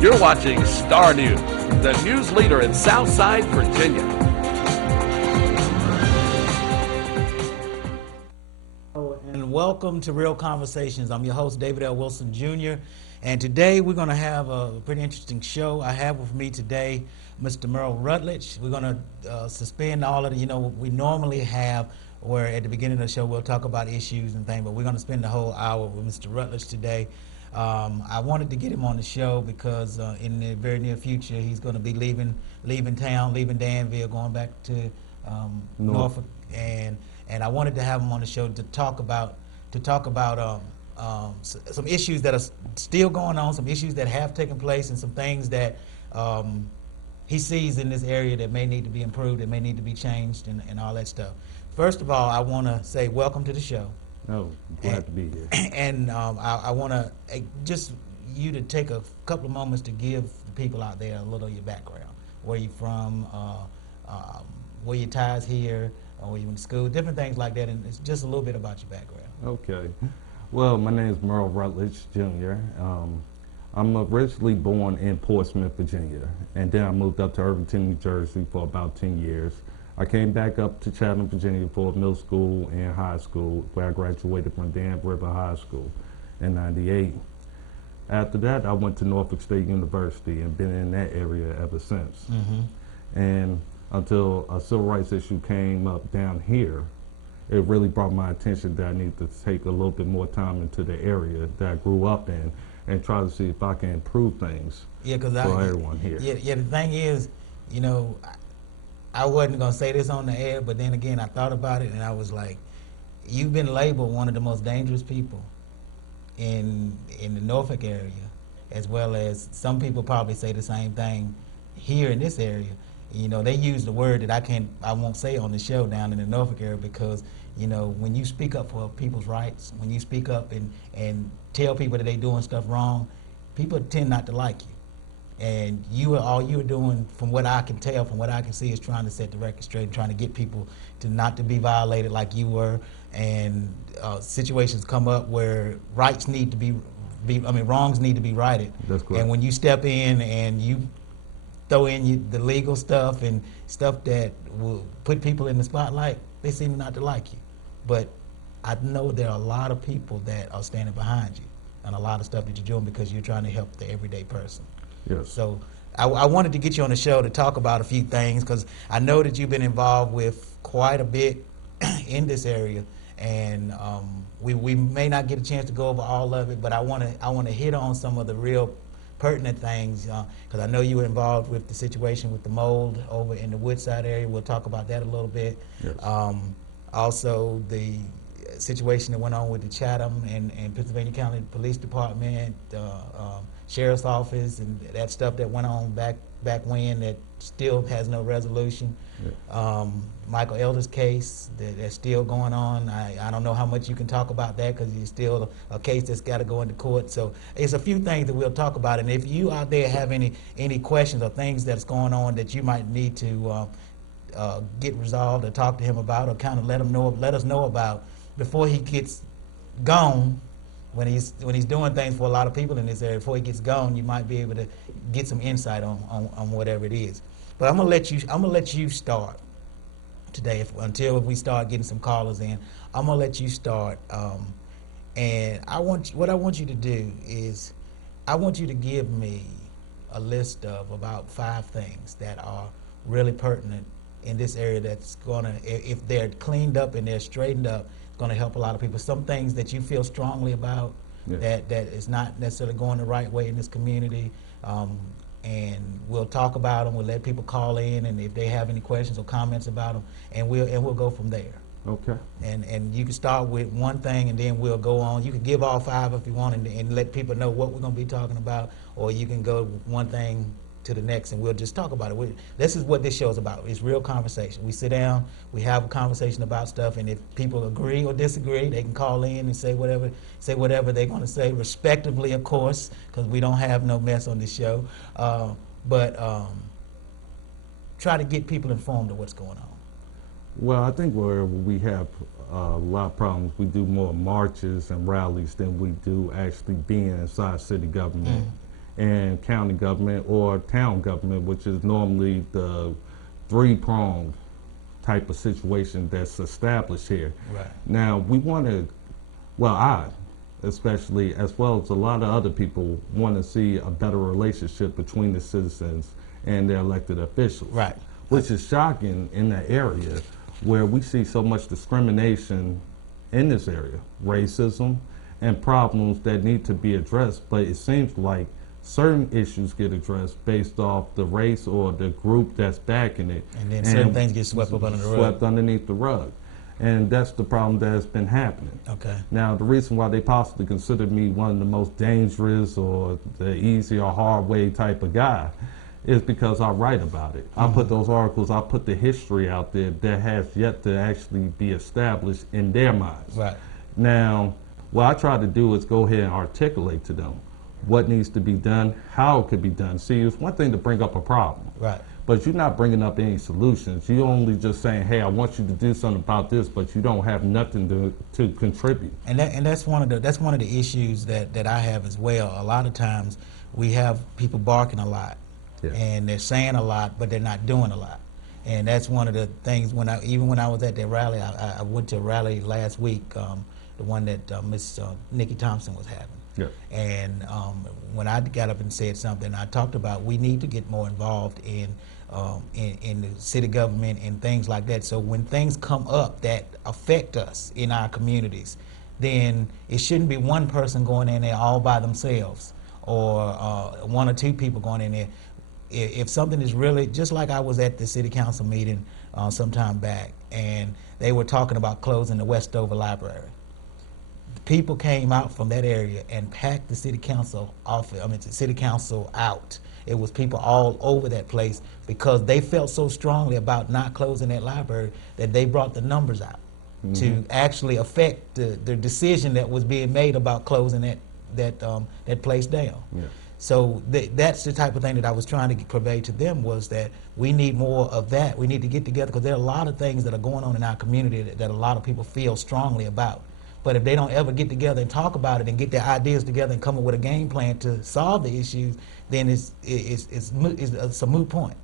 You're watching Star News, the news leader in Southside Virginia. And welcome to Real Conversations. I'm your host, David L. Wilson Jr. And today we're going to have a pretty interesting show. I have with me today Mr. Merle Rutledge. We're going to suspend all of the, we normally have where at the beginning of the show we'll talk about issues and things, but we're going to spend the whole hour with Mr. Rutledge today. I wanted to get him on the show because in the very near future he's going to be leaving town, leaving Danville, going back to Norfolk, and I wanted to have him on the show to talk about some issues that are still going on, some issues that have taken place, and some things that he sees in this area that may need to be improved, that may need to be changed, and all that stuff. First of all, I want to say welcome to the show. Oh, glad to be here. And I want to just you to take a couple of moments to give the people out there a little of your background, where you're from, where your ties here, or where you went to school, different things like that, and it's just a little bit about your background. Okay. Well, my name is Merle Rutledge Jr. I'm originally born in Portsmouth, Virginia, and then I moved up to Irvington, New Jersey for about 10 years. I came back up to Chatham, Virginia for middle school and high school, where I graduated from Danville River High School in '98. After that, I went to Norfolk State University and been in that area ever since. And until a civil rights issue came up down here, it really brought my attention that I need to take a little bit more time into the area that I grew up in and try to see if I can improve things for everyone here. Yeah, the thing is, I wasn't going to say this on the air, but then again, I thought about it and I was like, you've been labeled one of the most dangerous people in the Norfolk area, as well as some people probably say the same thing here in this area. They use the word that I won't say on the show down in the Norfolk area because, when you speak up for people's rights, when you speak up and tell people that they're doing stuff wrong, people tend not to like you. And all you're doing, from what I can tell, from what I can see, is trying to set the record straight and trying to get people to not to be violated like you were. And situations come up where wrongs need to be righted. That's correct. And when you step in and you throw in the legal stuff and stuff that will put people in the spotlight, they seem not to like you. But I know there are a lot of people that are standing behind you and a lot of stuff that you're doing because you're trying to help the everyday person. Yes. So I wanted to get you on the show to talk about a few things because I know that you've been involved with quite a bit in this area, and we may not get a chance to go over all of it, but I want to hit on some of the real pertinent things because I know you were involved with the situation with the mold over in the Woodside area. We'll talk about that a little bit. Yes. Also, the situation that went on with the Chatham and Pennsylvania County Police Department, Sheriff's Office, and that stuff that went on back when that still has no resolution. Yeah. Michael Elder's case that's still going on. I don't know how much you can talk about that because it's still a case that's got to go into court. So it's a few things that we'll talk about. And if you out there have any questions or things that's going on that you might need to get resolved or talk to him about or kind of let us know about before he gets gone, when he's doing things for a lot of people in this area, before he gets gone, you might be able to get some insight on whatever it is. But I'm gonna let you start today until we start getting some callers in. I'm gonna let you start, and what I want you to do is I want you to give me a list of about 5 things that are really pertinent in this area that's gonna, if they're cleaned up and they're straightened up, going to help a lot of people. Some things that you feel strongly about, that is not necessarily going the right way in this community, and we'll talk about them. We'll let people call in, and if they have any questions or comments about them, and we'll go from there. Okay. And you can start with one thing, and then we'll go on. You can give all 5 if you want, and let people know what we're going to be talking about, or you can go one thing to the next, and we'll just talk about it. This is what this show is about. It's real conversation. We sit down, we have a conversation about stuff, and if people agree or disagree, they can call in and say whatever they're going to say, respectively, of course, because we don't have no mess on this show. But try to get people informed of what's going on. Well, I think where we have a lot of problems, we do more marches and rallies than we do actually being inside city government and county government or town government, which is normally the three-pronged type of situation that's established here. Right. Now, we want to, well, I especially, as well as a lot of other people, want to see a better relationship between the citizens and their elected officials. Right. Which is shocking in that area where we see so much discrimination in this area, racism, and problems that need to be addressed, but it seems like certain issues get addressed based off the race or the group that's backing it. And then certain things get swept up under the rug. Swept underneath the rug. And that's the problem that has been happening. Okay. Now, the reason why they possibly consider me one of the most dangerous or the easy or hard way type of guy is because I write about it. I put those articles, I put the history out there that has yet to actually be established in their minds. Right. Now, what I try to do is go ahead and articulate to them what needs to be done, how it could be done. See, it's one thing to bring up a problem. Right. But you're not bringing up any solutions. You're only just saying, hey, I want you to do something about this, but you don't have nothing to contribute. And that's one of the issues that I have as well. A lot of times we have people barking a lot, Yeah. and they're saying a lot, but they're not doing a lot. And that's one of the things even when I was at that rally, I went to a rally last week, the one that Miss Nikki Thompson was having. Yeah. And when I got up and said something, I talked about we need to get more involved in the city government and things like that. So when things come up that affect us in our communities, then it shouldn't be one person going in there all by themselves, or one or two people going in there. If something is really, just like I was at the city council meeting some time back, and they were talking about closing the Westover Library. People came out from that area and packed the city council the city council out. It was people all over that place because they felt so strongly about not closing that library that they brought the numbers out to actually affect the decision that was being made about closing that place down. Yeah. So that's the type of thing that I was trying to convey to them, was that we need more of that. We need to get together because there are a lot of things that are going on in our community that a lot of people feel strongly about. But if they don't ever get together and talk about it and get their ideas together and come up with a game plan to solve the issues, then it's a moot point.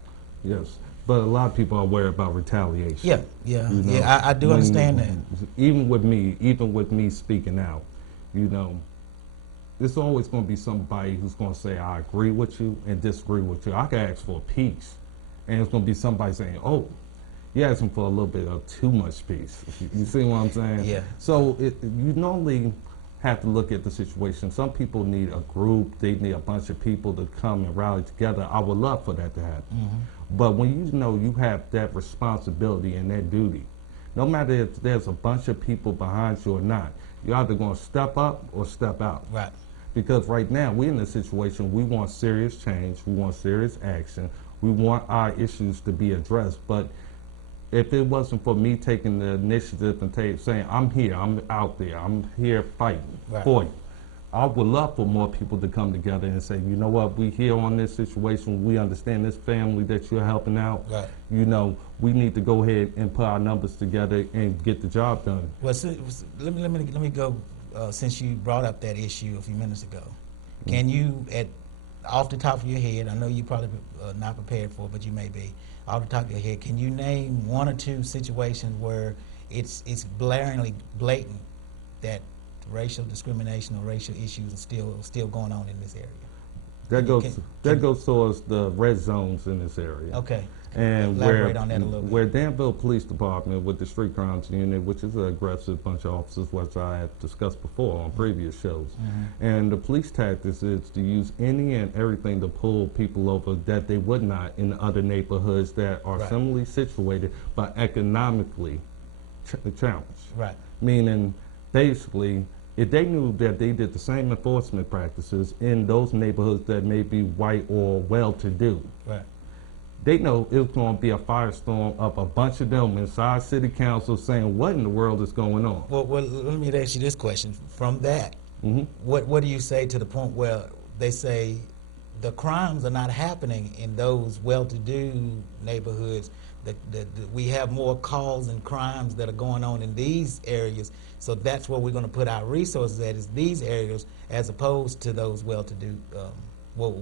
Yes, but a lot of people are worried about retaliation. Yeah, yeah, you know, yeah. I do understand that. Even with me speaking out, you know, there's always going to be somebody who's going to say I agree with you and disagree with you. I can ask for peace, and it's going to be somebody saying, oh, you're asking for a little bit of too much peace. You see what I'm saying? Yeah. So you normally have to look at the situation. Some people need a group, they need a bunch of people to come and rally together. I would love for that to happen. But when you know you have that responsibility and that duty, no matter if there's a bunch of people behind you or not, you're either going to step up or step out. Right. Because right now we're in a situation, we want serious change, we want serious action, we want our issues to be addressed. But if it wasn't for me taking the initiative and saying, I'm here, I'm out there, I'm here fighting for you, I would love for more people to come together and say, you know what, we here on this situation, we understand this family that you're helping out. Right. You know, we need to go ahead and put our numbers together and get the job done. Well, so, let me go, since you brought up that issue a few minutes ago. Can you, off the top of your head, I know you probably not prepared for it, but you may be, off the top of your head, can you name one or two situations where it's blaringly blatant that racial discrimination or racial issues are still going on in this area? That goes towards the red zones in this area. Okay. And elaborate on that a little bit. Where Danville Police Department with the Street Crimes Unit, which is an aggressive bunch of officers, which I have discussed before on previous shows. And the police tactics is to use any and everything to pull people over that they would not in other neighborhoods that are similarly situated but economically challenged. Right. Meaning, basically, if they knew that they did the same enforcement practices in those neighborhoods that may be white or well-to-do, they know it's going to be a firestorm of a bunch of them inside city council saying, what in the world is going on? Well, let me ask you this question. From that, what do you say to the point where they say the crimes are not happening in those well-to-do neighborhoods, that we have more calls and crimes that are going on in these areas, so that's where we're going to put our resources at, is these areas, as opposed to those well-to-do what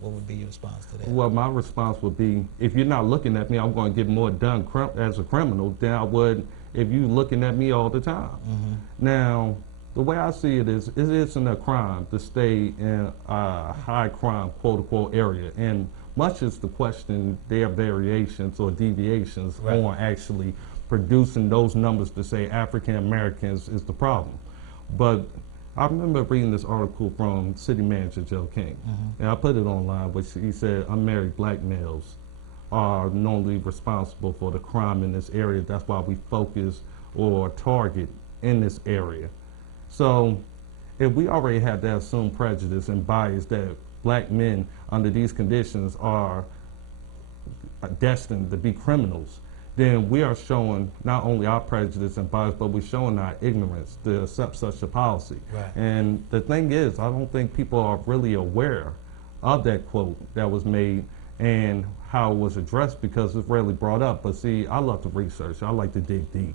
would be your response to that? Well, my response would be, if you're not looking at me, I'm going to get more done as a criminal than I would if you looking at me all the time. Now, the way I see it is, it isn't a crime to stay in a high crime, quote unquote, area. And much is the question, there are variations or deviations on actually producing those numbers to say African Americans is the problem. But I remember reading this article from City Manager Joe King, and I put it online, which he said unmarried black males are normally responsible for the crime in this area. That's why we focus or target in this area. So if we already have that assumed prejudice and bias that black men under these conditions are destined to be criminals, then we are showing not only our prejudice and bias, but we're showing our ignorance to accept such a policy. And the thing is, I don't think people are really aware of that quote that was made and how it was addressed, because it's rarely brought up. But see, I love to research. I like to dig deep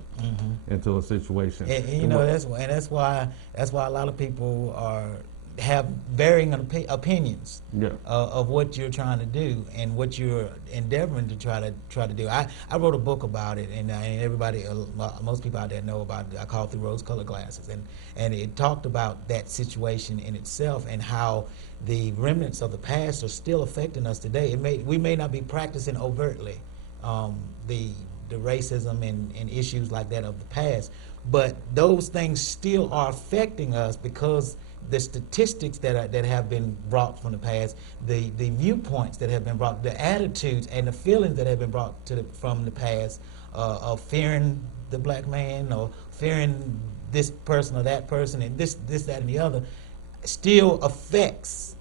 into a situation. And you know, that's why a lot of people have varying opinions of what you're trying to do and what you're endeavoring to try to do. I wrote a book about it, and everybody, most people out there know about it. I call it Through Rose-Colored Glasses, and it talked about that situation in itself and how the remnants of the past are still affecting us today. We may not be practicing overtly the racism and issues like that of the past, but those things still are affecting us because the statistics that have been brought from the past, the viewpoints that have been brought, the attitudes and the feelings that have been brought from the past of fearing the black man or fearing this person or that person and this, that, and the other, still affects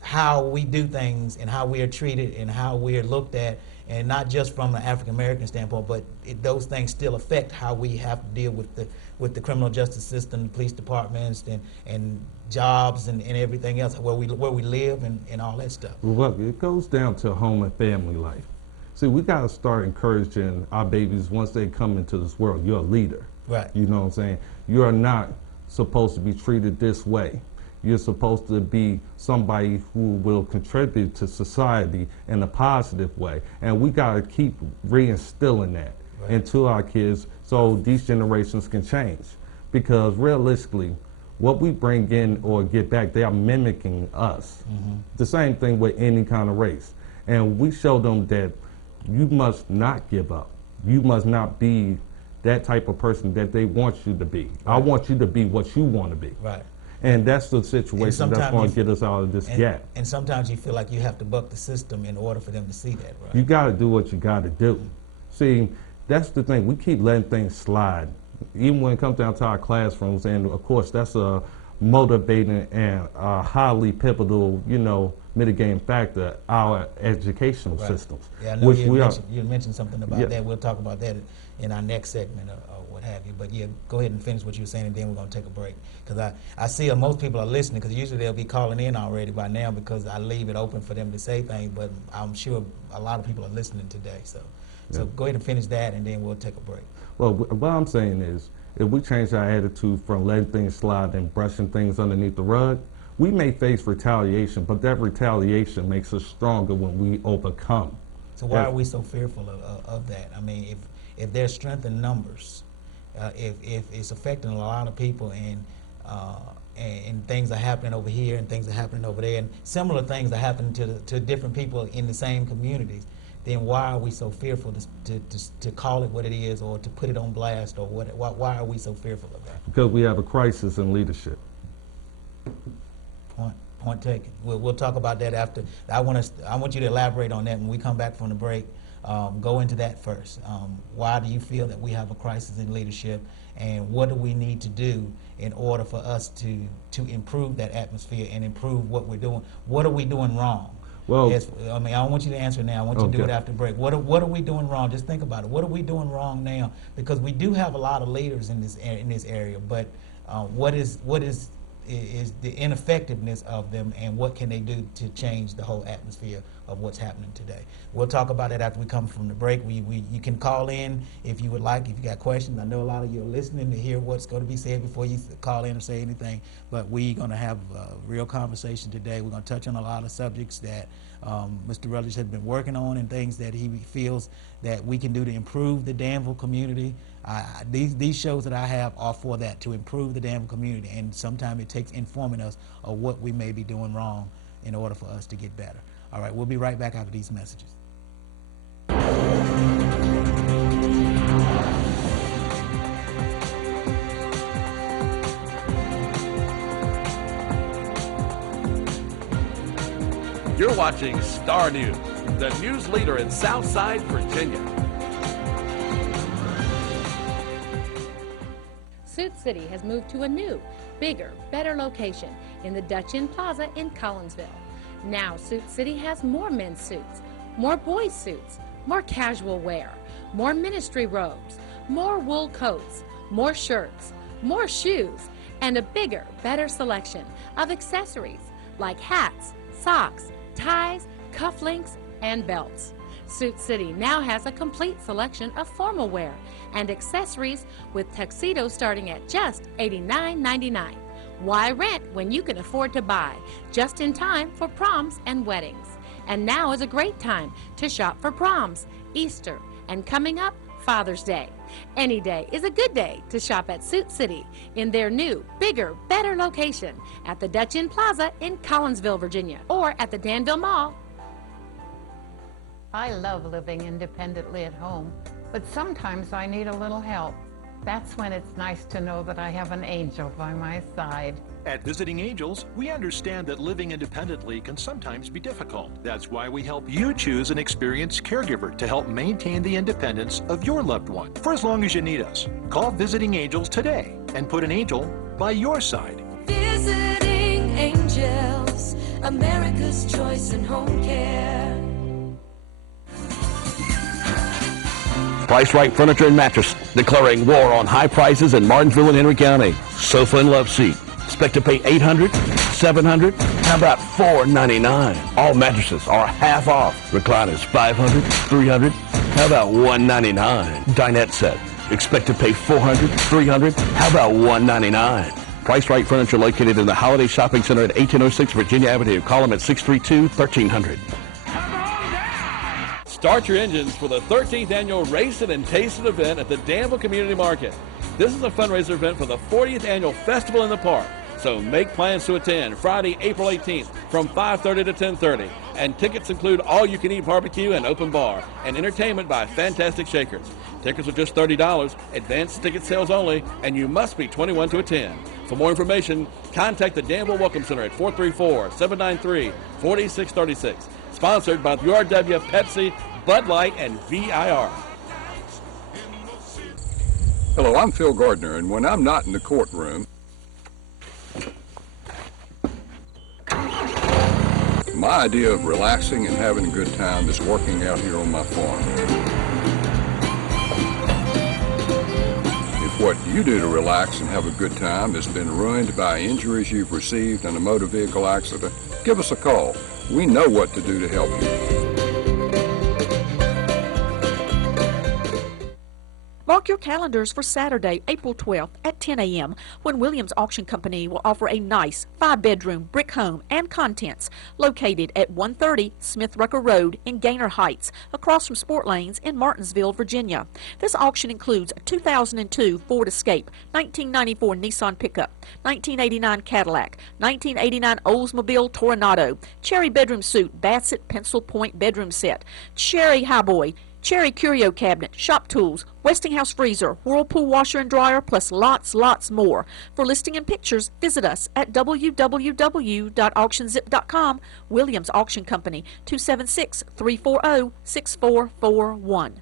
how we do things and how we are treated and how we are looked at, and not just from an African American standpoint, but those things still affect how we have to deal with the criminal justice system, the police departments, and jobs and everything else, where we live and all that stuff. Well, it goes down to home and family life. See, we got to start encouraging our babies once they come into this world. You're a leader. Right. You know what I'm saying? You are not supposed to be treated this way. You're supposed to be somebody who will contribute to society in a positive way. And we got to keep reinstilling that into our kids so these generations can change. Because realistically, what we bring in or get back, they are mimicking us. The same thing with any kind of race. And we show them that you must not give up. You must not be that type of person that they want you to be. I want you to be what you want to be. Right. And that's the situation that's going to get us out of this gap. And sometimes you feel like you have to buck the system in order for them to see that, right? You got to do what you got to do. See, that's the thing. We keep letting things slide, even when it comes down to our classrooms. And of course, that's a motivating and a highly pivotal, mitigating factor, our educational systems. Yeah, I know you mentioned something about that. We'll talk about that in our next segment or what have you. But yeah, go ahead and finish what you were saying, and then we're going to take a break. Because I see most people are listening, because usually they'll be calling in already by now because I leave it open for them to say things. But I'm sure a lot of people are listening today. So go ahead and finish that, and then we'll take a break. Well, what I'm saying is, if we change our attitude from letting things slide and brushing things underneath the rug, we may face retaliation, but that retaliation makes us stronger when we overcome. So why are we so fearful of that? I mean, if there's strength in numbers, if it's affecting a lot of people, and things are happening over here and things are happening over there, and similar things are happening to different people in the same communities, then why are we so fearful to call it what it is or to put it on blast, or why are we so fearful of that? Because we have a crisis in leadership. Point taken. We'll talk about that after. I want you to elaborate on that when we come back from the break. Go into that first. Why do you feel that we have a crisis in leadership, and what do we need to do in order for us to improve that atmosphere and improve what we're doing? What are we doing wrong? Well, I don't want you to answer now. I want you to do it after break. What are we doing wrong? Just think about it. What are we doing wrong now? Because we do have a lot of leaders in this area, but what is is the ineffectiveness of them and what can they do to change the whole atmosphere of what's happening today. We'll talk about it after we come from the break. You can call in if you would like, if you got questions. I know a lot of you are listening to hear what's going to be said before you call in or say anything, but we're going to have a real conversation today. We're going to touch on a lot of subjects that Mr. Rutledge has been working on and things that he feels that we can do to improve the Danville community. These shows that I have are for that, to improve the Danville community, and sometimes it takes informing us of what we may be doing wrong in order for us to get better. All right, we'll be right back after these messages. You're watching Star News, the news leader in Southside Virginia. Suit City has moved to a new, bigger, better location in the Dutch Inn Plaza in Collinsville. Now Suit City has more men's suits, more boys' suits, more casual wear, more ministry robes, more wool coats, more shirts, more shoes, and a bigger, better selection of accessories like hats, socks, ties, cufflinks, and belts. Suit City now has a complete selection of formal wear and accessories with tuxedos starting at just $89.99. Why rent when you can afford to buy, just in time for proms and weddings? And now is a great time to shop for proms, Easter, and coming up, Father's Day. Any day is a good day to shop at Suit City in their new, bigger, better location at the Dutch Inn Plaza in Collinsville, Virginia, or at the Danville Mall. I love living independently at home, but sometimes I need a little help. That's when it's nice to know that I have an angel by my side. At Visiting Angels, we understand that living independently can sometimes be difficult. That's why we help you choose an experienced caregiver to help maintain the independence of your loved one for as long as you need us. Call Visiting Angels today and put an angel by your side. Visiting Angels, America's choice in home care. Price Right Furniture and Mattress, declaring war on high prices in Martinsville and Henry County. Sofa and love seat. Expect to pay $800, $700, how about $499? All mattresses are half off. Recliners $500, $300, how about $199? Dinette set. Expect to pay $400, $300, how about $199? Price Right Furniture located in the Holiday Shopping Center at 1806 Virginia Avenue. Call them at 632-1300. Start your engines for the 13th annual Race It and Taste It event at the Danville Community Market. This is a fundraiser event for the 40th annual Festival in the Park. So make plans to attend Friday, April 18th from 5:30 to 10:30. And tickets include all-you-can-eat barbecue and open bar and entertainment by Fantastic Shakers. Tickets are just $30, advanced ticket sales only, and you must be 21 to attend. For more information, contact the Danville Welcome Center at 434-793-4636. Sponsored by the URW, Pepsi, Bud Light, and VIR. Hello, I'm Phil Gardner, and when I'm not in the courtroom, my idea of relaxing and having a good time is working out here on my farm. If what you do to relax and have a good time has been ruined by injuries you've received in a motor vehicle accident, give us a call. We know what to do to help you. Mark your calendars for Saturday, April 12th at 10 a.m. when Williams Auction Company will offer a nice 5-bedroom brick home and contents located at 130 Smith Rucker Road in Gaynor Heights, across from Sport Lanes in Martinsville, Virginia. This auction includes a 2002 Ford Escape, 1994 Nissan pickup, 1989 Cadillac, 1989 Oldsmobile Toronado, Cherry bedroom suite, Bassett pencil point bedroom set, Cherry Highboy, Cherry curio cabinet, shop tools, Westinghouse freezer, Whirlpool washer and dryer, plus lots more. For listing and pictures, visit us at www.auctionzip.com. Williams Auction Company, 276-340-6441.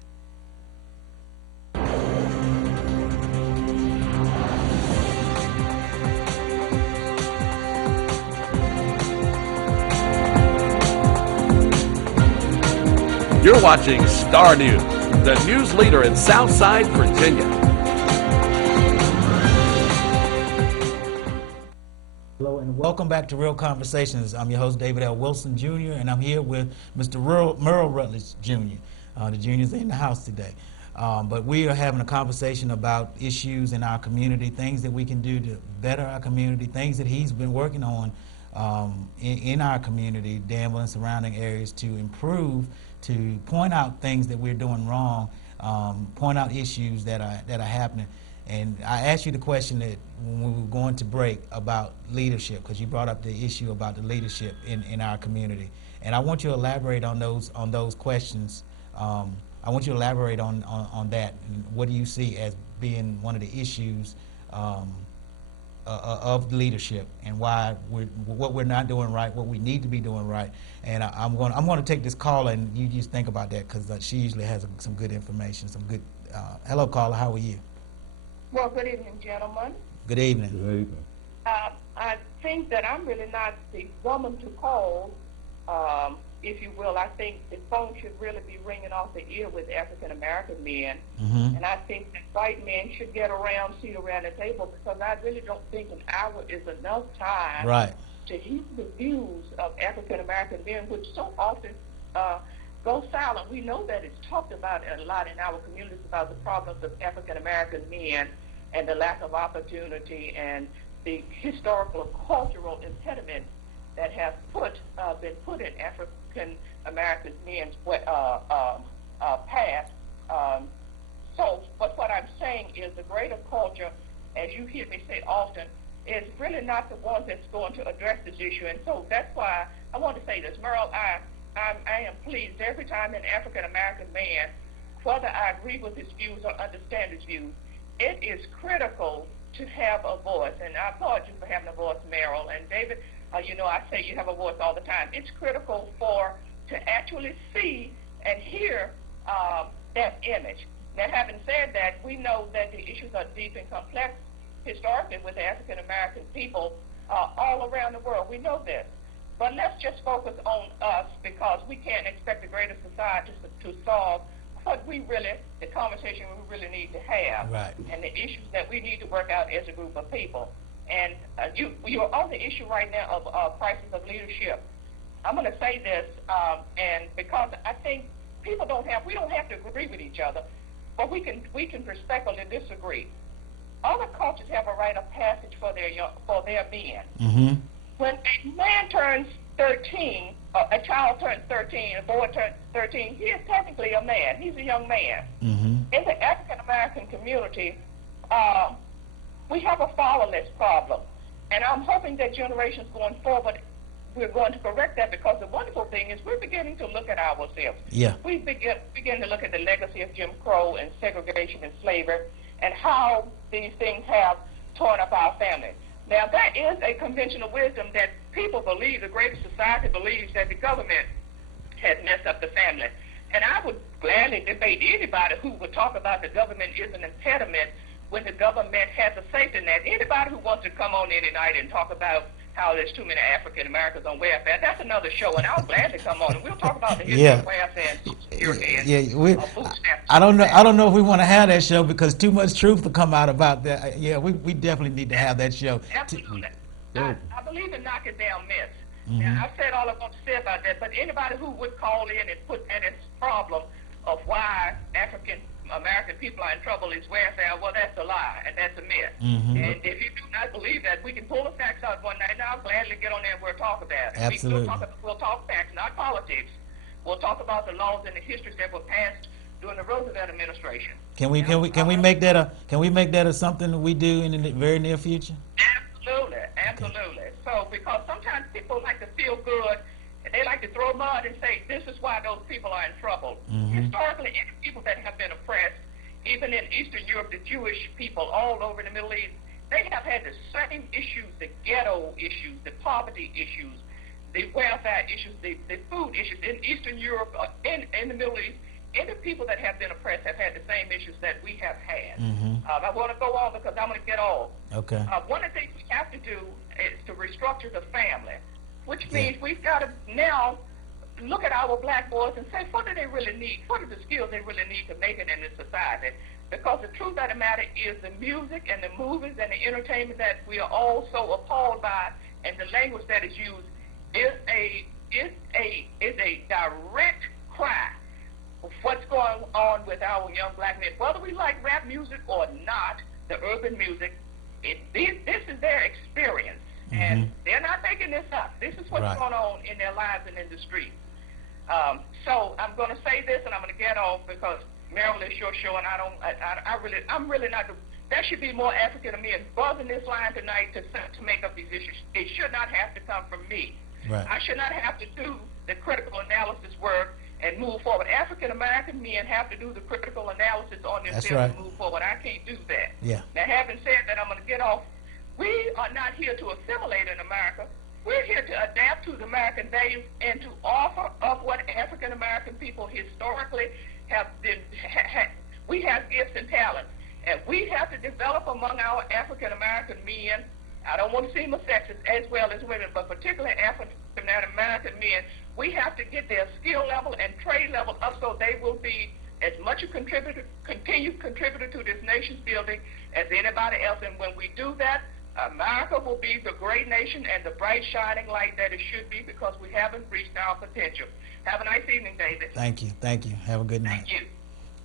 You're watching Star News, the news leader in Southside Virginia. and welcome back to Real Conversations. I'm your host, David L. Wilson Jr., and I'm here with Mr. Merle Rutledge Jr. The juniors are in the house today. But we are having a conversation about issues in our community, things that we can do to better our community, things that he's been working on in our community, Danville and surrounding areas, to improve, to point out things that we're doing wrong, point out issues that are happening. And I asked you the question that when we were going to break about leadership, because you brought up the issue about the leadership in our community. And I want you to elaborate on those questions. I want you to elaborate on that. And what do you see as being one of the issues of leadership, and why what we're not doing right, what we need to be doing right? And I'm going to take this caller, and you just think about that, because she usually has some good information, some good. Hello, caller. How are you? Well, good evening, gentlemen. Good evening. Good evening. I think that I'm really not the woman to call, if you will. I think the phone should really be ringing off the ear with African American men. Mm-hmm. And I think that white men should sit around the table, because I really don't think an hour is enough time Right. to hear the views of African American men, which so often go silent. We know that it's talked about a lot in our communities about the problems of African American men and the lack of opportunity and the historical and cultural impediments that have been put in African American men's path. But what I'm saying is the greater culture, as you hear me say often, is really not the one that's going to address this issue. And so that's why I want to say this. Merle, I am pleased every time an African American man, whether I agree with his views or understand his views, it is critical to have a voice. And I applaud you for having a voice, Merle. And David, I say you have a voice all the time. It's critical to actually see and hear that image. Now, having said that, we know that the issues are deep and complex historically with the African American people all around the world. We know this. But let's just focus on us, because we can't expect the greater society to solve the conversation we really need to have, Right. and the issues that we need to work out as a group of people. And you're on the issue right now of crisis of leadership. I'm going to say this, and because I think we don't have to agree with each other, but we can respectfully disagree. Other cultures have a rite of passage for their men. Mm-hmm. When a man turns 13, a child turns 13, a boy turns 13, he is technically a man. He's a young man. Mm-hmm. In the African American community, we have a fatherless problem. And I'm hoping that generations going forward, we're going to correct that, because the wonderful thing is we're beginning to look at ourselves. Yeah. We begin to look at the legacy of Jim Crow and segregation and slavery, and how these things have torn up our families. Now, that is a conventional wisdom that people believe, the greater society believes, that the government has messed up the family. And I would gladly debate anybody who would talk about the government is an impediment when the government has a safety net. Anybody who wants to come on any night and talk about how there's too many African Americans on welfare, that's another show, and I'll gladly come on and we'll talk about the history of welfare and Social Security and food stamps. I don't know if we want to have that show, because too much truth will come out about that. Yeah, we definitely need to have that show. Absolutely. I believe in knocking down myths. Mm-hmm. Now, I've said all I want to say about that, but anybody who would call in and put in its problem of why African American people are in trouble is welfare, well, that's a lie, and that's a myth. Mm-hmm. And if you do not believe that, we can pull the facts out one night, and I'll gladly get on there and we'll talk about it. Absolutely. We'll talk facts, not politics. We'll talk about the laws and the histories that were passed during the Roosevelt administration. Can we make that a something that we do in the very near future? Absolutely. So, because sometimes people like to feel good, and they like to throw mud and say, this is why those people are in trouble. Mm-hmm. Historically, any people that have been oppressed, even in Eastern Europe, the Jewish people all over the Middle East, they have had the same issues, the ghetto issues, the poverty issues, the welfare issues, the food issues. In Eastern Europe, in the Middle East, any people that have been oppressed have had the same issues that we have had. Mm-hmm. I want to go on because I'm going to get off. Okay. One of the things we have to do is to restructure the family, which means we've got to now look at our black boys and say, what do they really need? What are the skills they really need to make it in this society? because the truth of the matter is the music and the movies and the entertainment that we are all so appalled by, and the language that is used is a direct cry of what's going on with our young black men. Whether we like rap music or not, the urban music, this is their experience, and they're not making this up. This is what's going on in their lives and in the streets. So I'm going to say this, and I'm going to get off because Merle is your show, and I'm really not. There should be more African Americans buzzing this line tonight to make up these issues. It should not have to come from me. Right. I should not have to do the critical analysis work and move forward. African American men have to do the critical analysis on themselves and move forward. I can't do that. Yeah. Now, having said that, I'm going to get off. We are not here to assimilate in America. We're here to adapt to the American values and to offer up what African American people historically have been. We have gifts and talents, and we have to develop among our African American men. I don't want to seem a sexist, as well as women, but particularly African American men. We have to get their skill level and trade level up so they will be as much a continued contributor to this nation's building as anybody else. And when we do that, America will be the great nation and the bright shining light that it should be, because we haven't reached our potential. Have a nice evening, David. Thank you. Thank you. Have a good night. Thank you.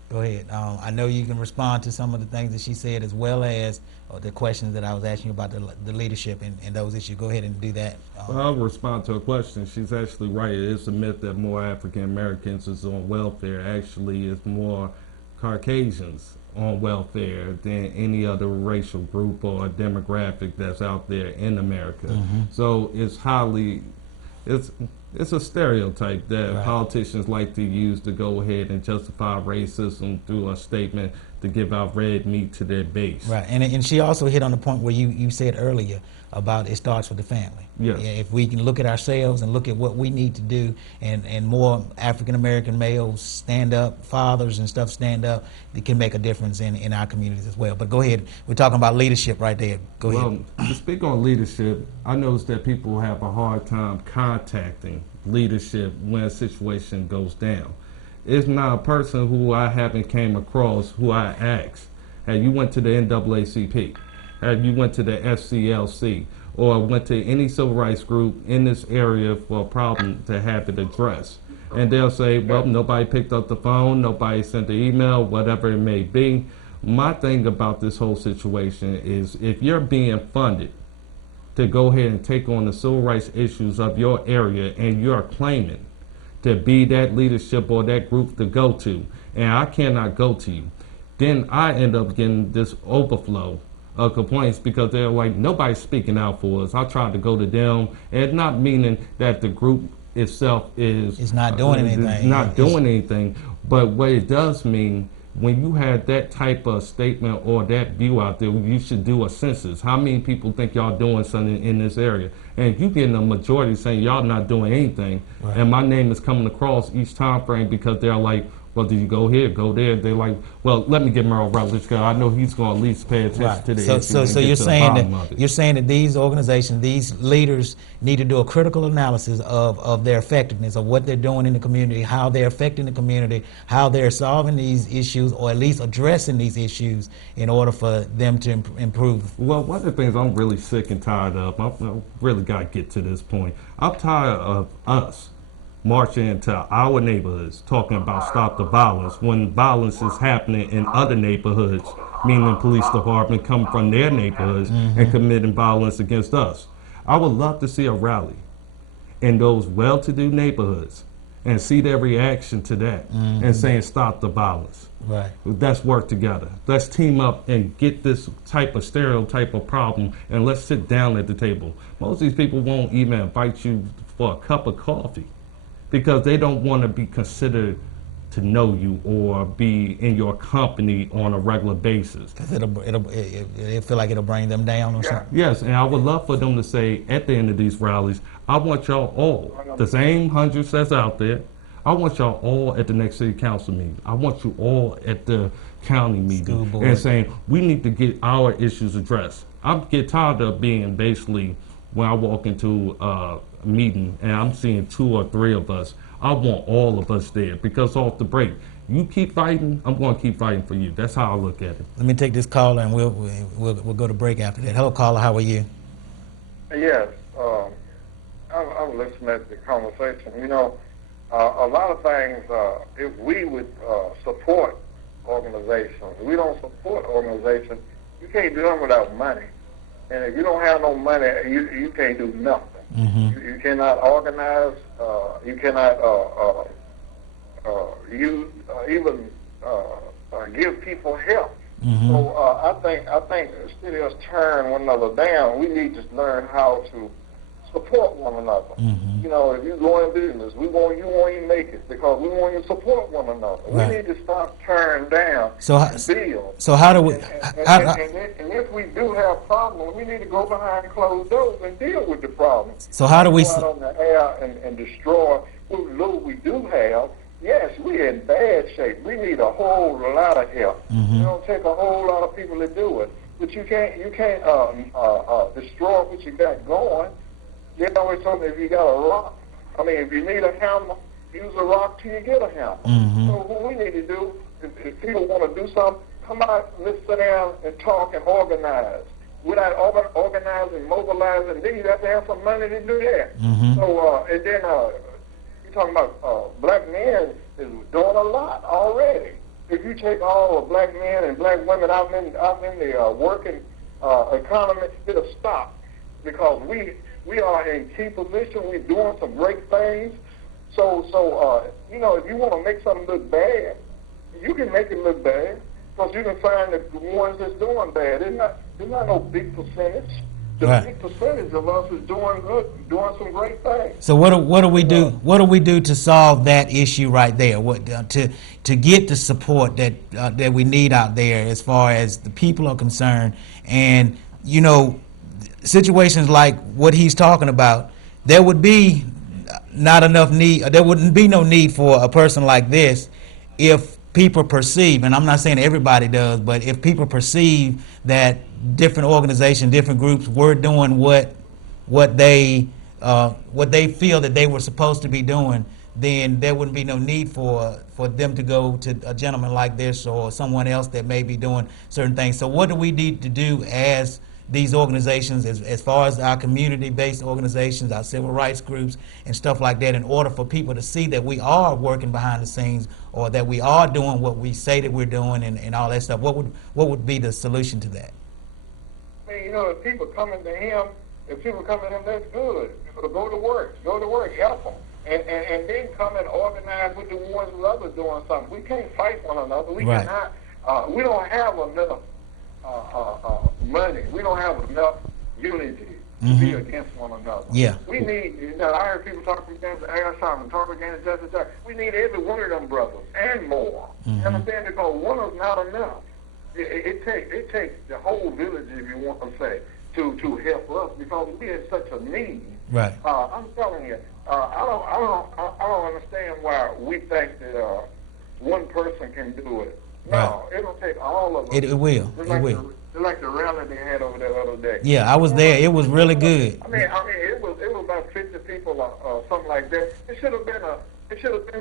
Go ahead. I know you can respond to some of the things that she said, as well as the questions that I was asking you about the leadership and those issues. Go ahead and do that. Well, I'll respond to her question. She's actually right. It is a myth that more African Americans is on welfare. Actually, it's more Caucasians on welfare than any other racial group or demographic that's out there in America. So it's it's a stereotype that politicians like to use to go ahead and justify racism through a statement to give out red meat to their base. Right, and she also hit on the point where you said earlier about it starts with the family. Yes. Yeah, if we can look at ourselves and look at what we need to do, and more African American males stand up, fathers and stuff stand up, it can make a difference in our communities as well. But go ahead, we're talking about leadership right there. Go ahead. Well, to speak on leadership, I noticed that people have a hard time contacting leadership when a situation goes down. It's not a person who I haven't came across who I asked, hey, you went to the NAACP, hey, you went to the SCLC, or went to any civil rights group in this area for a problem to have it addressed. And they'll say, well, nobody picked up the phone, nobody sent the email, whatever it may be. My thing about this whole situation is, if you're being funded to go ahead and take on the civil rights issues of your area, and you're claiming to be that leadership or that group to go to, and I cannot go to you, then I end up getting this overflow of complaints, because they're like, nobody's speaking out for us. I tried to go to them, and it's not meaning that the group itself is not doing anything, but what it does mean, when you have that type of statement or that view out there, you should do a census. How many people think y'all doing something in this area? And if you getting a majority saying y'all not doing anything, and my name is coming across each time frame because they're like, well, did you go here, go there? They're like, well, let me get Merle Rutledge, because I know he's going to at least pay attention to the issue. So you're saying that these organizations, these leaders, need to do a critical analysis of their effectiveness, of what they're doing in the community, how they're affecting the community, how they're solving these issues, or at least addressing these issues in order for them to improve. Well, one of the things I'm really sick and tired of, I really got to get to this point. I'm tired of us marching into our neighborhoods talking about stop the violence when violence is happening in other neighborhoods, meaning police department coming from their neighborhoods and committing violence against us. I would love to see a rally in those well-to-do neighborhoods and see their reaction to that and saying stop the violence. Right. Let's work together. Let's team up and get this type of stereotype of problem, and let's sit down at the table. Most of these people won't even invite you for a cup of coffee, because they don't want to be considered to know you or be in your company on a regular basis. Because it'll feel like it'll bring them down or something. Yes, and I would love for them to say at the end of these rallies, I want y'all all, the same hundreds that's out there, I want y'all all at the next city council meeting. I want you all at the county meeting and saying, we need to get our issues addressed. I get tired of being basically, when I walk into a meeting and I'm seeing 2 or 3 of us, I want all of us there, because off the break, you keep fighting, I'm going to keep fighting for you. That's how I look at it. Let me take this caller, and we'll go to break after that. Hello, caller. How are you? Yes, I'm listening to the conversation. You know, a lot of things, if we would support organizations, we don't support organizations, you can't do them without money. And if you don't have no money, you can't do nothing. Mm-hmm. You cannot organize, you cannot even give people help. Mm-hmm. So I think instead of us tearing one another down, we need to learn how to support one another. Mm-hmm. You know, if you go in business, you won't even make it because we want you to support one another. Right. We need to stop tearing down and build. So how do we? And if we do have problems, we need to go behind closed doors and deal with the problems. So how do we? Go out on the air and destroy what little we do have. Yes, we're in bad shape. We need a whole lot of help. Mm-hmm. It don't take a whole lot of people to do it. But you can't destroy what you got going. They always told me if you got a rock, if you need a hammer, use a rock till you get a hammer. Mm-hmm. So what we need to do, if people want to do something, come out, let's sit down and talk and organize. Without organizing, mobilizing, then you have to have some money to do that. Mm-hmm. So, and then you're talking about black men is doing a lot already. If you take all the black men and black women out in the working economy, it'll stop because we are in key position. We're doing some great things. So you know, if you want to make something look bad, you can make it look bad because you can find the ones that's doing bad. There's not no big percentage. The Right. big percentage of us is doing good, doing some great things. So what do we do? What do we do to solve that issue right there? What to get the support that we need out there as far as the people are concerned? And you know, situations like what he's talking about, there would be not enough need. There wouldn't be no need for a person like this if people perceive, and I'm not saying everybody does, but if people perceive that different organizations, different groups were doing what they feel that they were supposed to be doing, then there wouldn't be no need for them to go to a gentleman like this or someone else that may be doing certain things. So what do we need to do as these organizations, as far as our community-based organizations, our civil rights groups and stuff like that, in order for people to see that we are working behind the scenes or that we are doing what we say that we're doing and all that stuff? What would be the solution to that? You know, if people coming to him, that's good. Go to work, help them. And then come and organize with the ones who others doing something. We can't fight one another. We Right. cannot, we don't have enough money. We don't have enough unity to be against one another. Yeah. We need, you know, I heard people talk against Simon, talk against Justice. We need every one of them brothers and more. You understand? Because one is not enough. It takes the whole village, if you want to say, to help us because we're in such a need. Right. I'm telling you, I don't understand why we think that one person can do it. No, it'll take all of us. It will. It will. It's like the rally they had over there the other day. Yeah, I was there. It was really good. I mean, it was about 50 people or something like that. It should have been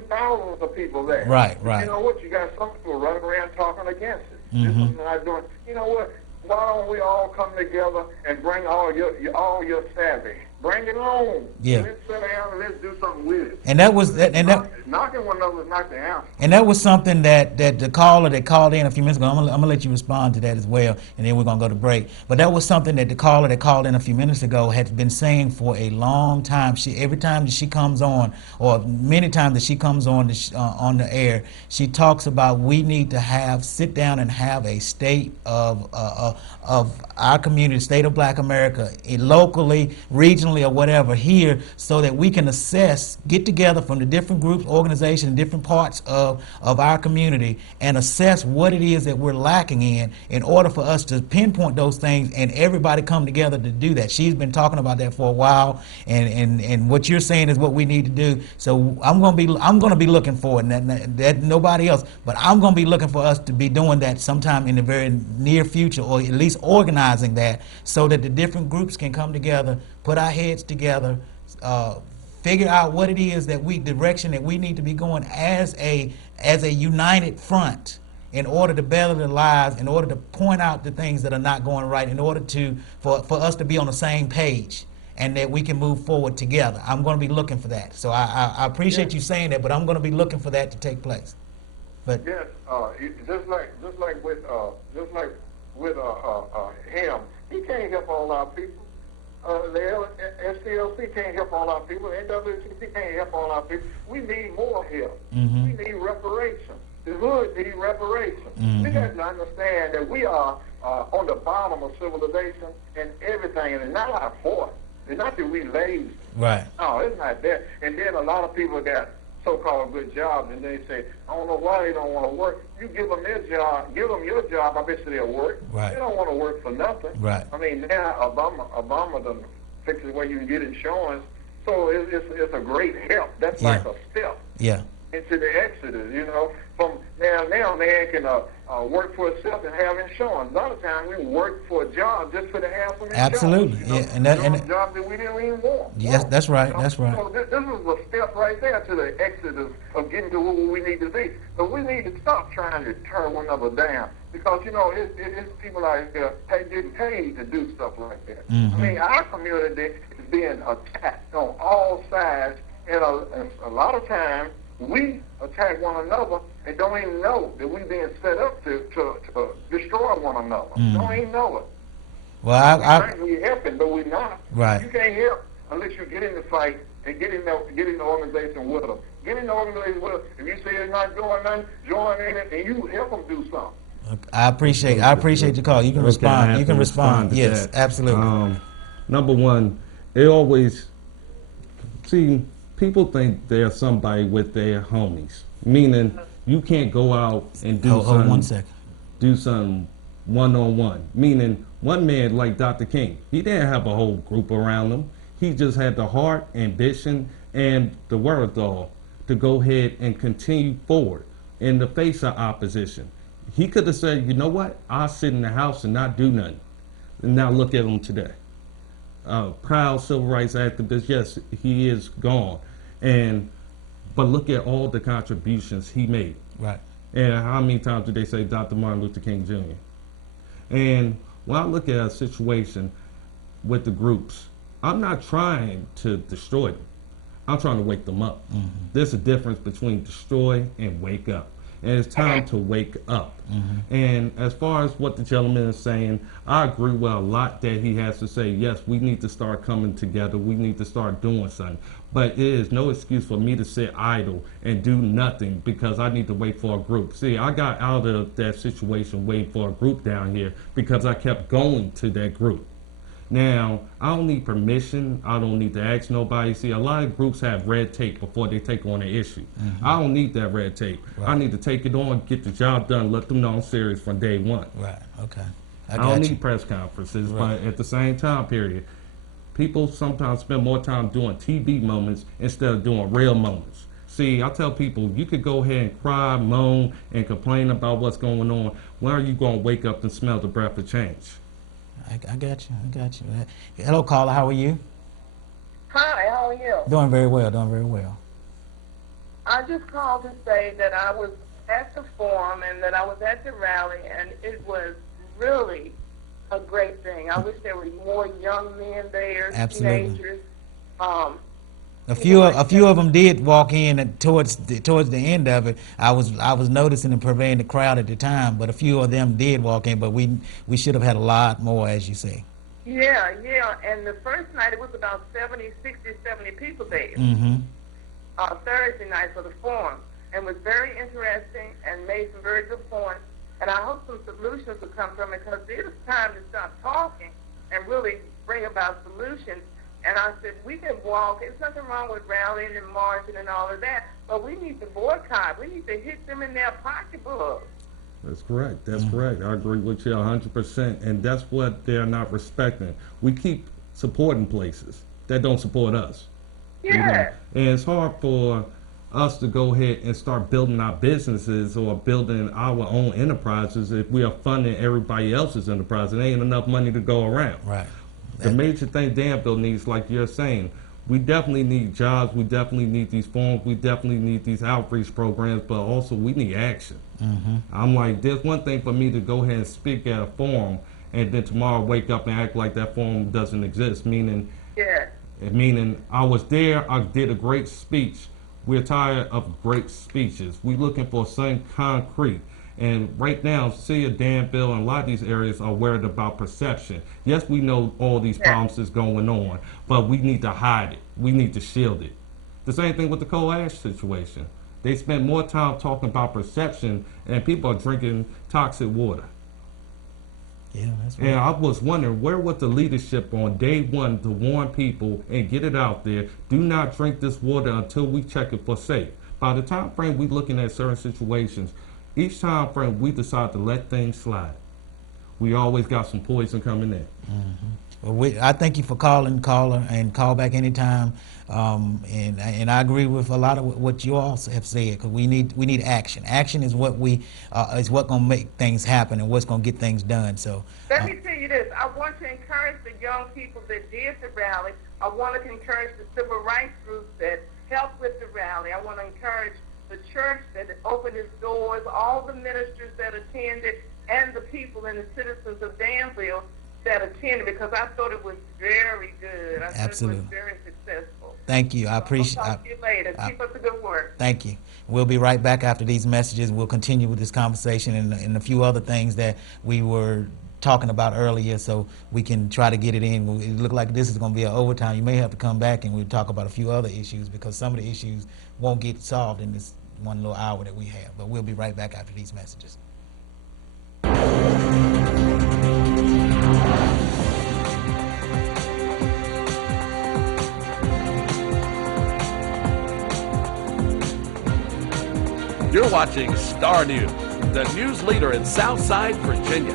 thousands of people there. Right. You know what? You got some people running around talking against it. This is not doing. You know what? Why don't we all come together and bring all your savvy? Bring it on. Yeah. Let's sit down and let's do something with it. And that was knocking one another is not the answer. And that was something that the caller that called in a few minutes ago, I'm gonna let you respond to that as well, and then we're gonna go to break. But that was something that the caller that called in a few minutes ago had been saying for a long time. Every time that she comes on, or many times that she comes on the air, she talks about we need to sit down and have a state of our community, state of Black America, locally, regionally, or whatever here, so that we can get together from the different groups, organizations, different parts of our community and assess what it is that we're lacking in order for us to pinpoint those things and everybody come together to do that. She's been talking about that for a while, and what you're saying is what we need to do. So I'm gonna be looking for it, that nobody else, but I'm gonna be looking for us to be doing that sometime in the very near future, or at least organizing that so that the different groups can come together, put our heads together, figure out what it is that direction that we need to be going as a united front in order to better the lives, in order to point out the things that are not going right, in order for us to be on the same page, and that we can move forward together. I'm going to be looking for that. So I appreciate you saying that, but I'm going to be looking for that to take place. But yes, just like with him, he can't help all our people. The SCLC can't help all our people. The NAACP can't help all our people. We need more help. We need reparations. The hood needs reparations. We got to understand that we are on the bottom of civilization and everything, and it's not our fault. It's not that we lazy. Right. No, it's not that. And then a lot of people got so-called good jobs, and they say, I don't know why they don't want to work. You give them their job, give them your job, I bet you they'll work. Right. They don't want to work for nothing. Right. I mean, now Obama done fixes where you can get insurance, so it's a great help. That's like a step into the exodus, you know. From now man can work for itself and have insurance. A lot of times we work for a job just for the have some insurance. Absolutely, you know? yeah, and that job that we didn't even want. Yes, that's right. That's right. So this is a step right there to the exodus of getting to where we need to be. But we need to stop trying to turn one another down, because you know it's people out here getting paid to do stuff like that. I mean, our community is being attacked on all sides, and a lot of times we attack one another and don't even know that we're being set up to destroy one another. Don't even know it. Well, we're helping, but we're not. Right. You can't help unless you get in the fight and get in the organization with them. Get in the organization with them. If you say it's not doing nothing, join in it, and you help them do something. I appreciate your call. You can respond. You can respond. Yes, that. absolutely. Number one, they always see. People think they're somebody with their homies, meaning you can't go out and do something. 1 second. Do something one-on-one. Meaning, one man like Dr. King, he didn't have a whole group around him. He just had the heart, ambition, and the wherewithal to go ahead and continue forward in the face of opposition. He could have said, you know what, I'll sit in the house and not do nothing. And now look at him today. Proud civil rights activist, yes, he is gone. But look at all the contributions he made. Right. And how many times did they say Dr. Martin Luther King Jr.? And when I look at a situation with the groups, I'm not trying to destroy them. I'm trying to wake them up. There's a difference between destroy and wake up. And it's time to wake up. And as far as what the gentleman is saying, I agree with a lot that he has to say. Yes, we need to start coming together. We need to start doing something. But it is no excuse for me to sit idle and do nothing because I need to wait for a group. See, I got out of that situation waiting for a group down here because I kept going to that group. Now, I don't need permission. I don't need to ask nobody. See, a lot of groups have red tape before they take on an issue. I don't need that red tape. Right. I need to take it on, get the job done, let them know I'm serious from day one. Right, okay. I don't need press conferences, but at the same time period, people sometimes spend more time doing TV moments instead of doing real moments. See, I tell people, you could go ahead and cry, moan, and complain about what's going on. When are you going to wake up and smell the breath of change? I got you. Hello, caller. How are you? Hi, how are you? Doing very well. I just called to say that I was at the forum and that I was at the rally, and it was really a great thing. I wish there were more young men there, teenagers. A few of them did walk in and towards the end of it. I was noticing and surveying the crowd at the time, but a few of them did walk in. But we should have had a lot more, as you say. Yeah. And the first night it was about 70 people there. Thursday night for the forum, and was very interesting and made some very good points. And I hope some solutions will come from it, because it is time to stop talking and really bring about solutions. And I said, we can walk. There's nothing wrong with rallying and marching and all of that, but we need to boycott. We need to hit them in their pocketbook. That's correct. That's correct. I agree with you 100%. And that's what they're not respecting. We keep supporting places that don't support us. Yeah. You know? And it's hard for us to go ahead and start building our businesses or building our own enterprises if we are funding everybody else's enterprise. There ain't enough money to go around. Right. The major thing Danville needs, like you're saying, We definitely need jobs. We definitely need these forms. We definitely need these outreach programs, but also we need action. I'm like, there's one thing for me to go ahead and speak at a forum and then tomorrow wake up and act like that forum doesn't exist, meaning I was there, I did a great speech. We're tired of great speeches. We're looking for something concrete. And right now, City of Danville and a lot of these areas are worried about perception. Yes, we know all these problems is going on, but we need to hide it. We need to shield it. The same thing with the coal ash situation. They spend more time talking about perception, and people are drinking toxic water. Yeah, that's right. And I was wondering, where was the leadership on day one to warn people and get it out there? Do not drink this water until we check it for safe. By the time frame we're looking at certain situations, each time frame we decide to let things slide. We always got some poison coming in. Well, I thank you for calling, caller, and call back anytime. And I agree with a lot of what you all have said, because we need action. Action is what gonna make things happen and what's gonna get things done. So let me tell you this: I want to encourage the young people that did the rally. I want to encourage the civil rights groups that helped with the rally. I want to encourage the church that opened its doors, all the ministers that attended, and the people and the citizens of Danville that attended, because I thought it was very good. I thought it was very successful. Thank you. I appreciate it. I'll talk to you later. Keep up the good work. Thank you. We'll be right back after these messages. We'll continue with this conversation and a few other things that we were talking about earlier, so we can try to get it in. It looked like this is going to be an overtime. You may have to come back and we'll talk about a few other issues, because some of the issues won't get solved in this one little hour that we have. But we'll be right back after these messages. You're watching Star News, the news leader in Southside Virginia.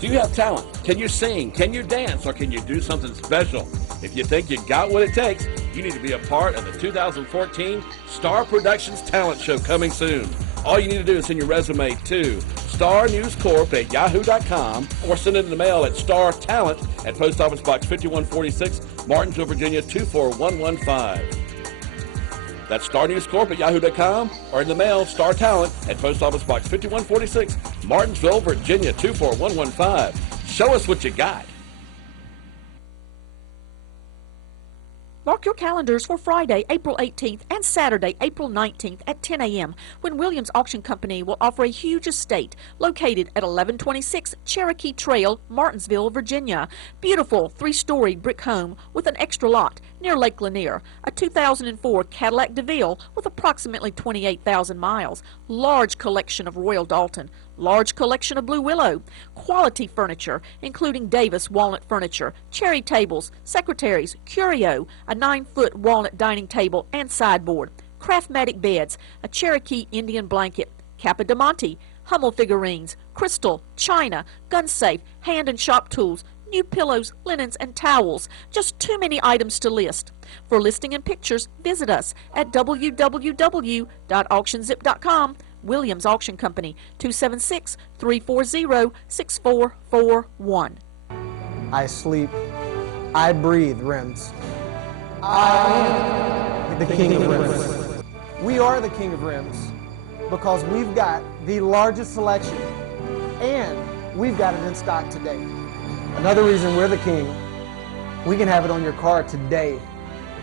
Do you have talent? Can you sing? Can you dance? Or can you do something special? If you think you got what it takes, you need to be a part of the 2014 Star Productions Talent Show coming soon. All you need to do is send your resume to starnewscorp@yahoo.com or send it in the mail at Star Talent at Post Office Box 5146, Martinsville, Virginia 24115. That's starnewscorp@yahoo.com or in the mail, Star Talent at Post Office Box 5146, Martinsville, Virginia 24115. Show us what you got. Mark your calendars for Friday, April 18th and Saturday, April 19th at 10 a.m. when Williams Auction Company will offer a huge estate located at 1126 Cherokee Trail, Martinsville, Virginia. Beautiful 3-story brick home with an extra lot near Lake Lanier. A 2004 Cadillac DeVille with approximately 28,000 miles. Large collection of Royal Dalton. Large collection of Blue Willow. Quality furniture, including Davis walnut furniture, cherry tables, secretaries, curio, a 9-foot walnut dining table and sideboard, Craftmatic beds, a Cherokee Indian blanket, Kappa Diamante, Hummel figurines, crystal, china, gun safe, hand and shop tools, new pillows, linens, and towels. Just too many items to list. For listing and pictures, visit us at www.auctionzip.com. Williams Auction Company, 276-340-6441. I sleep. I breathe rims. I am the king of rims. We are the king of rims because we've got the largest selection and we've got it in stock today. Another reason we're the king, we can have it on your car today.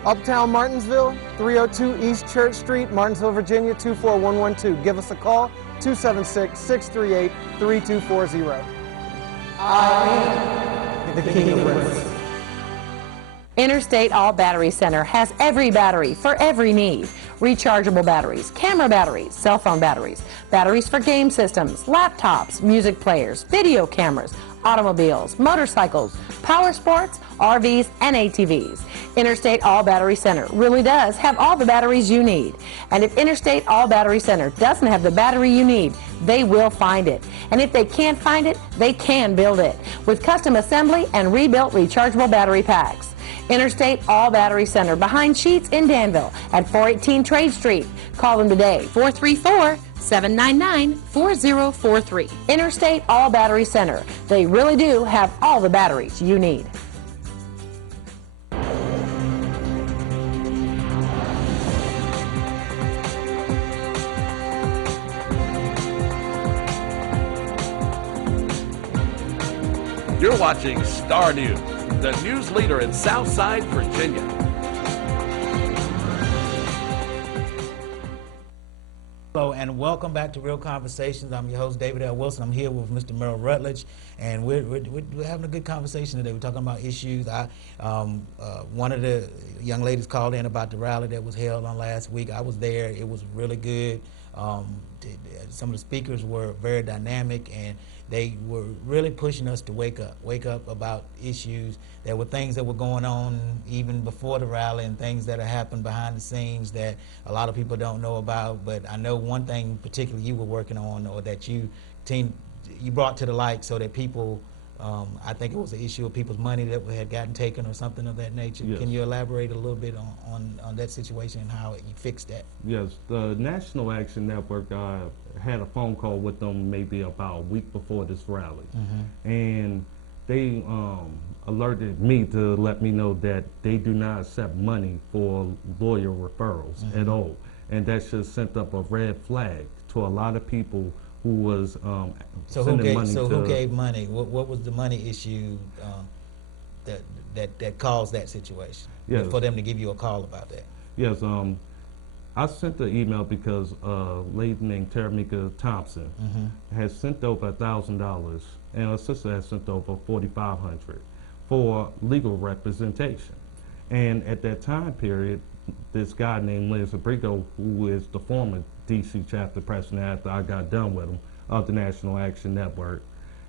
Uptown Martinsville, 302 East Church Street, Martinsville, Virginia, 24112. Give us a call, 276-638-3240. I am the king of rims. Interstate All Battery Center has every battery for every need. Rechargeable batteries, camera batteries, cell phone batteries, batteries for game systems, laptops, music players, video cameras, automobiles, motorcycles, power sports, RVs, and ATVs. Interstate All Battery Center really does have all the batteries you need. And if Interstate All Battery Center doesn't have the battery you need, they will find it. And if they can't find it, they can build it with custom assembly and rebuilt rechargeable battery packs. Interstate All Battery Center, behind Sheets in Danville at 418 Trade Street. Call them today, 434-799-4043. Interstate All Battery Center. They really do have all the batteries you need. You're watching Star News, the news leader in Southside, Virginia. Hello and welcome back to Real Conversations. I'm your host, David L. Wilson. I'm here with Mr. Merle Rutledge, and we're having a good conversation today. We're talking about issues. One of the young ladies called in about the rally that was held on last week. I was there. It was really good. Some of the speakers were very dynamic, and they were really pushing us to wake up about issues. There were things that were going on even before the rally and things that have happened behind the scenes that a lot of people don't know about. But I know one thing particularly you were working on, or that you brought to the light, so that people, I think it was an issue of people's money that had gotten taken or something of that nature. Yes. Can you elaborate a little bit on that situation and how you fixed that? Yes, the National Action Network, had a phone call with them maybe about a week before this rally. And they alerted me to let me know that they do not accept money for lawyer referrals at all. And that just sent up a red flag to a lot of people who was sending money. So who gave money? What was the money issue that caused that situation? Yes. For them to give you a call about that? Yes, I sent the email because a lady named Taramika Thompson has sent over $1,000, and her sister has sent over $4,500 for legal representation. And at that time period, this guy named Liz Abrigo, who is the former DC chapter president after I got done with him, of the National Action Network,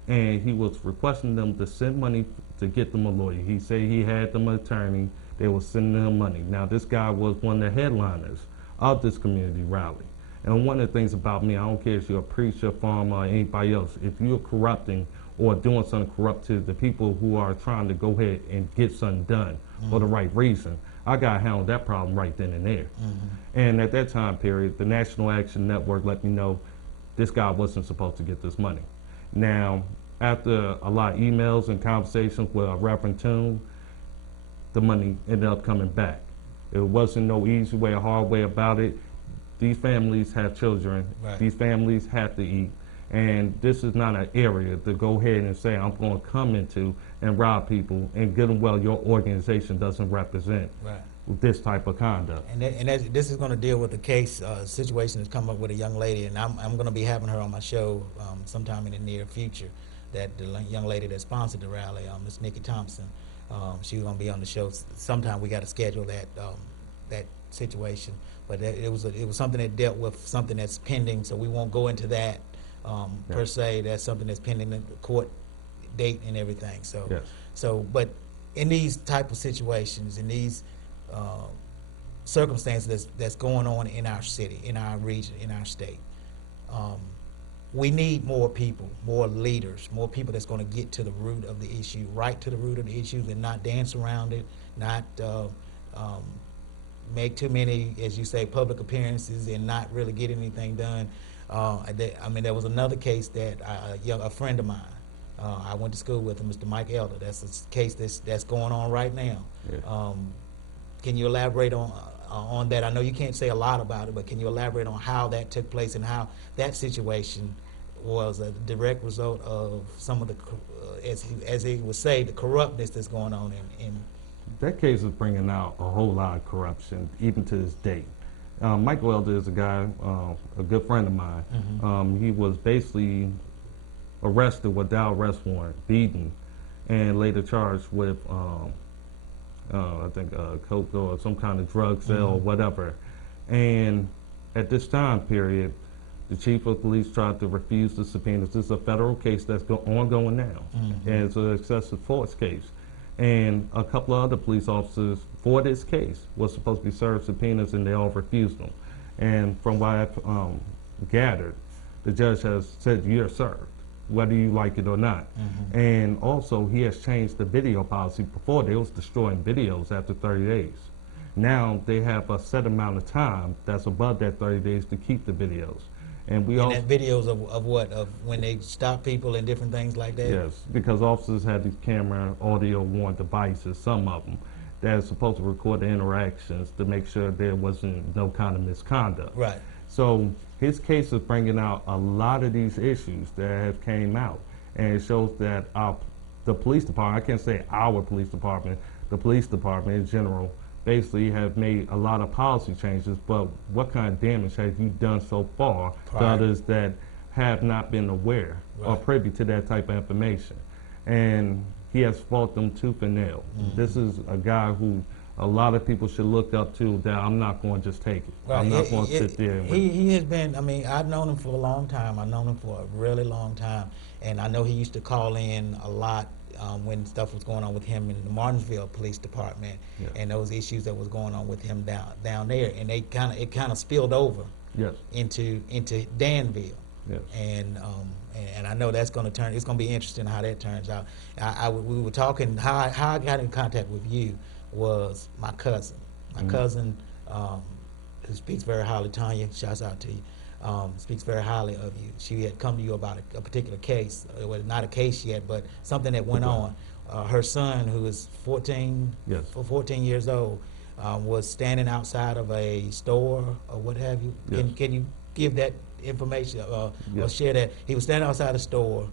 and he was requesting them to send money to get them a lawyer. He said he had them an attorney. They were sending him money. Now, this guy was one of the headliners of this community rally. And one of the things about me, I don't care if you're a preacher, farmer, or anybody else, if you're corrupting or doing something corrupt to the people who are trying to go ahead and get something done for the right reason, I got to handle that problem right then and there. And at that time period, the National Action Network let me know this guy wasn't supposed to get this money. Now, after a lot of emails and conversations with Reverend Toon, the money ended up coming back. It wasn't no easy way or hard way about it. These families have children. Right. These families have to eat. And this is not an area to go ahead and say, I'm going to come into and rob people, and good and well your organization doesn't represent this type of conduct. And this is going to deal with the case situation that's come up with a young lady, and I'm going to be having her on my show sometime in the near future. That the young lady that sponsored the rally, Miss Nikki Thompson, she's going to be on the show sometime. We got to schedule that situation, but it was something that dealt with something that's pending, so we won't go into that per se. That's something that's pending the court date and everything. So but in these type of situations, in these circumstances that's going on in our city, in our region, in our state, we need more people, more leaders, more people that's going to get to the root of the issue, right to the root of the issues, and not dance around it, not make too many, as you say, public appearances and not really get anything done. I mean, there was another case that a friend of mine, I went to school with him, Mr. Mike Elder. That's a case that's going on right now. Can you elaborate on that? I know you can't say a lot about it, but can you elaborate on how that took place and how that situation was a direct result of some of the, as he would say, the corruptness that's going on in that case is bringing out a whole lot of corruption, even to this day. Michael Elder is a guy, a good friend of mine. He was basically arrested without arrest warrant, beaten, and later charged with, I think, coke or some kind of drug sale or whatever. And at this time period, the chief of police tried to refuse the subpoenas. This is a federal case that's ongoing now, and it's an excessive force case. And a couple of other police officers for this case was supposed to be served subpoenas, and they all refused them. And from what I've gathered, the judge has said you're served. whether you like it or not. And also, he has changed the video policy. Before, they was destroying videos after 30 days. Now, they have a set amount of time that's above that 30 days to keep the videos. And we also that videos of what? Of when they stop people and different things like that? Yes, because officers had these camera, audio worn devices, some of them, that are supposed to record the interactions to make sure there wasn't no kind of misconduct. Right. So his case is bringing out a lot of these issues that have came out, and it shows that the police department, I can't say our police department, the police department in general, basically have made a lot of policy changes, but what kind of damage have you done so far to others that have not been aware or privy to that type of information? And he has fought them tooth and nail. This is a guy who a lot of people should look up to, that I'm not going to just take it. I'm not going to sit there and he has been, I mean, I've known him for a long time. I've known him for a really long time. And I know he used to call in a lot when stuff was going on with him in the Martinsville Police Department, and those issues that was going on with him down there, and it kind of spilled over into Danville. And I know that's going to turn. It's going to be interesting how that turns out. We were talking. How I got in contact with you was my cousin. My cousin, who speaks very highly. Tanya, shouts out to you. Speaks very highly of you. She had come to you about a particular case. It was not a case yet, but something that went on. Her son, who is 14 years old, was standing outside of a store or what have you. Can you give that information or share that? He was standing outside a store,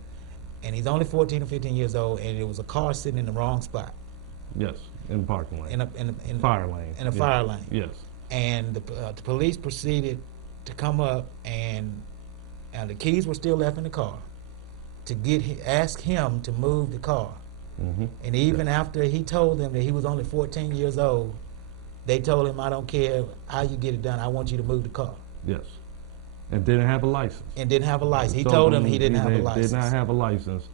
and he's only 14 or 15 years old, and there was a car sitting in the wrong spot. Yes, in the parking lane. In a fire lane. In a fire lane. Yes. And the police proceeded to come up, and the keys were still left in the car, to ask him to move the car. And even after he told them that he was only 14 years old, they told him, I don't care how you get it done, I want you to move the car. Yes. And didn't have a license. And didn't have a license. He told him he didn't have a license. Did not have a license.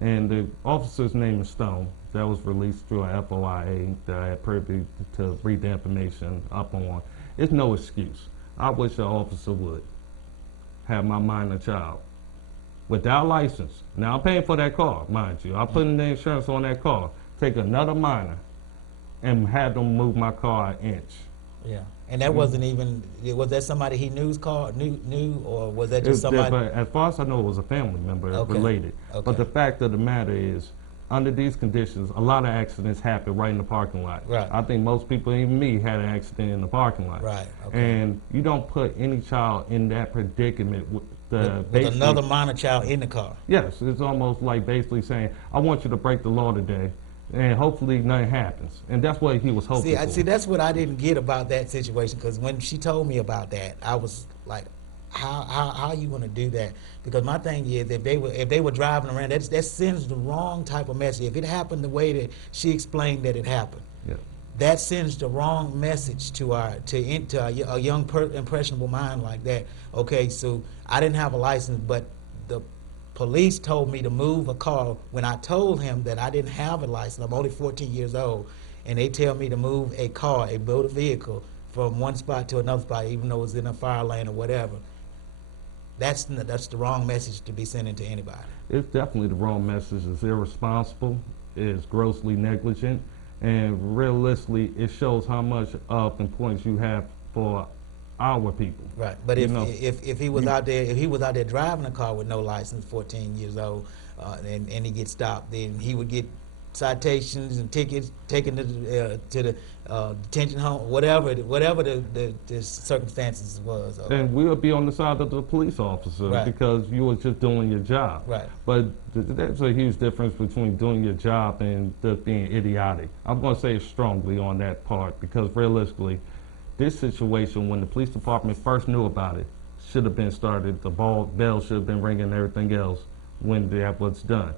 And the officer's name is Stone. That was released through a FOIA that I had privy to read the information up on. It's no excuse. I wish an officer would have my minor child without license. Now, I'm paying for that car, mind you. I'm putting the insurance on that car. Take another minor and have them move my car an inch. Yeah. And that wasn't even, was that somebody he knew, or was that just somebody? But as far as I know, it was a family member related. But the fact of the matter is, under these conditions, a lot of accidents happen right in the parking lot. I think most people, even me, had an accident in the parking lot. And you don't put any child in that predicament with another minor child in the car. Yes, it's almost like basically saying, I want you to break the law today, and hopefully nothing happens. And that's what he was hoping for. See, that's what I didn't get about that situation, because when she told me about that, I was like, how are you going to do that? Because my thing is, if they were driving around, that sends the wrong type of message. If it happened the way that she explained that it happened, that sends the wrong message to a young impressionable mind like that. Okay, so I didn't have a license, but the police told me to move a car when I told him that I didn't have a license. I'm only 14 years old, and they tell me to move a car, a motor vehicle, from one spot to another spot, even though it's in a fire lane or whatever. That's the wrong message to be sending to anybody. It's definitely the wrong message. It's irresponsible. It's grossly negligent. And realistically, it shows how much of importance you have for our people. Right. But if he was out there driving a car with no license, 14 years old, and he gets stopped, then he would get citations and tickets, taken to the detention home, whatever the circumstances was. And we'll be on the side of the police officer because you were just doing your job. Right. But there's a huge difference between doing your job and just being idiotic. I'm going to say it strongly on that part, because realistically, this situation, when the police department first knew about it, should have been started. The bell should have been ringing and everything else when that was done.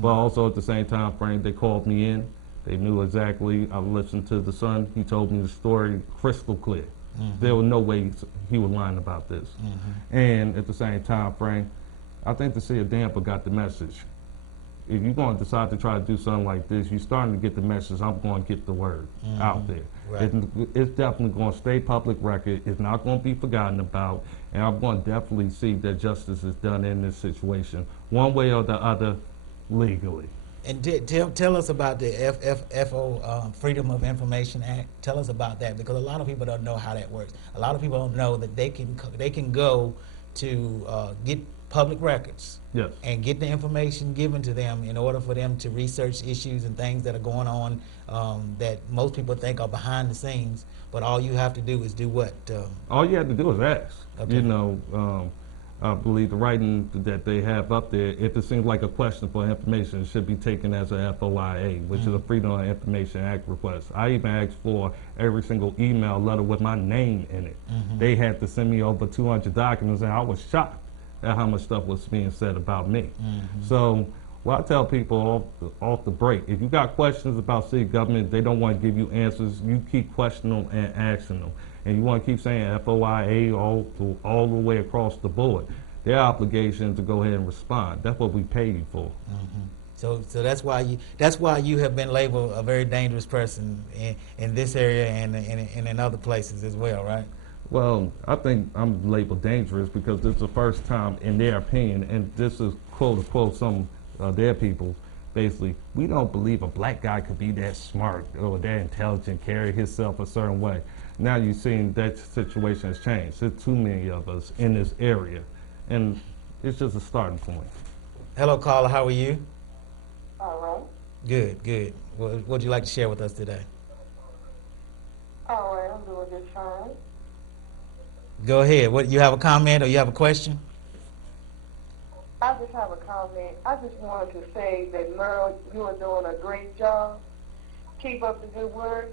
But also at the same time frame, they called me in. They knew exactly. I listened to the son. He told me the story crystal clear. There was no way he was lying about this. And at the same time frame, I think the City of Danville got the message. if you're going to decide to try to do something like this, you're starting to get the message, I'm going to get the word out there. Right. It's definitely going to stay public record. It's not going to be forgotten about. And I'm going to definitely see that justice is done in this situation, one way or the other, legally. And tell us about the FO, Freedom of Information Act. Tell us about that, because a lot of people don't know how that works. A lot of people don't know that they can go to get public records, yes, and get the information given to them in order for them to research issues and things that are going on that most people think are behind the scenes. But all you have to do is do what? All you have to do is ask. Okay. You know, I believe the writing that they have up there, if it seems like a question for information, it should be taken as a FOIA, which is a Freedom of Information Act request. I even asked for every single email letter with my name in it. They had to send me over 200 documents, and I was shocked at how much stuff was being said about me. So what I tell people off the break, if you got questions about city government, they don't want to give you answers, you keep questioning them and asking them. And you want to keep saying FOIA all the way across the board. Their obligation to go ahead and respond. That's what we pay you for. So that's why you have been labeled a very dangerous person in this area and in other places as well, right? Well, I think I'm labeled dangerous because this is the first time, in their opinion, and this is quote unquote some of their people, basically, we don't believe a black guy could be that smart or that intelligent, carry himself a certain way. Now you're seeing that situation has changed. There's too many of us in this area, and it's just a starting point. Hello, caller. How are you? All right. Good, good. What would you like to share with us today? All right, I'm doing just fine. Go ahead. What, you have a comment or you have a question? I just have a comment. I just wanted to say that, Merle, you are doing a great job. Keep up the good work.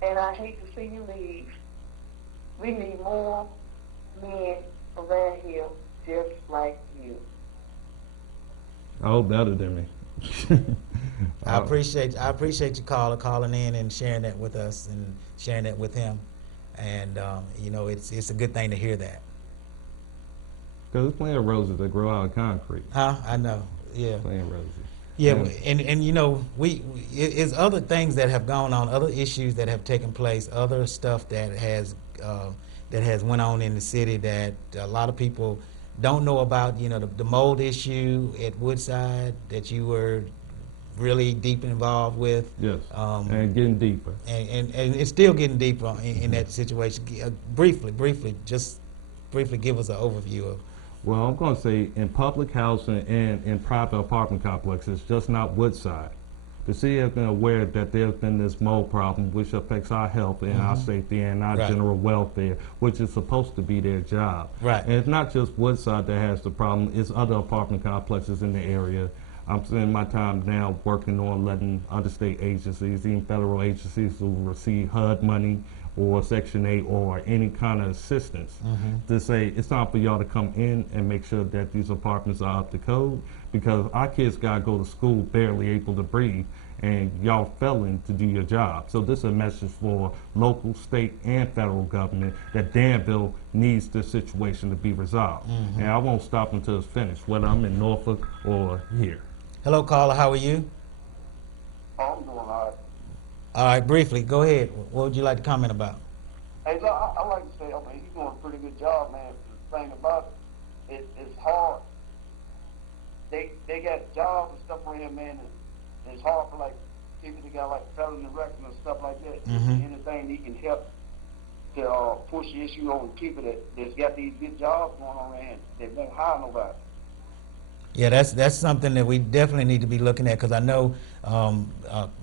And I hate to see you leave. We need more men around here just like you. Oh, better than me. I appreciate you calling in and sharing that with us and sharing that with him. And you know, it's a good thing to hear that. Because there's plenty of roses that grow out of concrete. Huh? I know. Yeah. Plenty of roses. Yeah, and you know, it's other things that have gone on, other issues that have taken place, other stuff that has went on in the city that a lot of people don't know about. You know, the mold issue at Woodside that you were really deep involved with. Yes, and getting deeper. And it's still getting deeper in that situation. Briefly, just briefly give us an overview of. Well, I'm going to say in public housing and in private apartment complexes, just not Woodside. The city has been aware that there's been this mold problem, which affects our health and our safety and our general welfare, which is supposed to be their job. Right. And it's not just Woodside that has the problem, it's other apartment complexes in the area. I'm spending my time now working on letting other state agencies, even federal agencies who receive HUD money or Section 8 or any kind of assistance to say it's time for y'all to come in and make sure that these apartments are up to code, because our kids gotta go to school barely able to breathe and y'all failing to do your job. So this is a message for local, state, and federal government that Danville needs this situation to be resolved. And I won't stop until it's finished, whether I'm in Norfolk or here. Hello, caller. How are you? I'm doing all right. All right, briefly, go ahead. What would you like to comment about? Hey, look, I like to say, I mean, he's doing a pretty good job, man. The thing about it, it's hard. They got jobs and stuff around here, man. And it's hard for like people that got like felony records and stuff like that. Anything he can help to push the issue on people that's got these good jobs going on around here, they won't hire nobody. Yeah, that's something that we definitely need to be looking at, because I know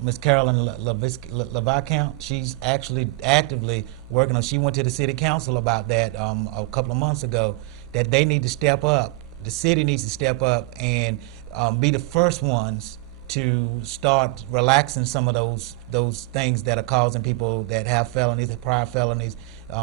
Ms. Carolyn LaVicount, she's actually actively working on. She went to the city council about that a couple of months ago, that they need to step up. The city needs to step up and be the first ones to start relaxing some of those things that are causing people that have felonies, prior felonies,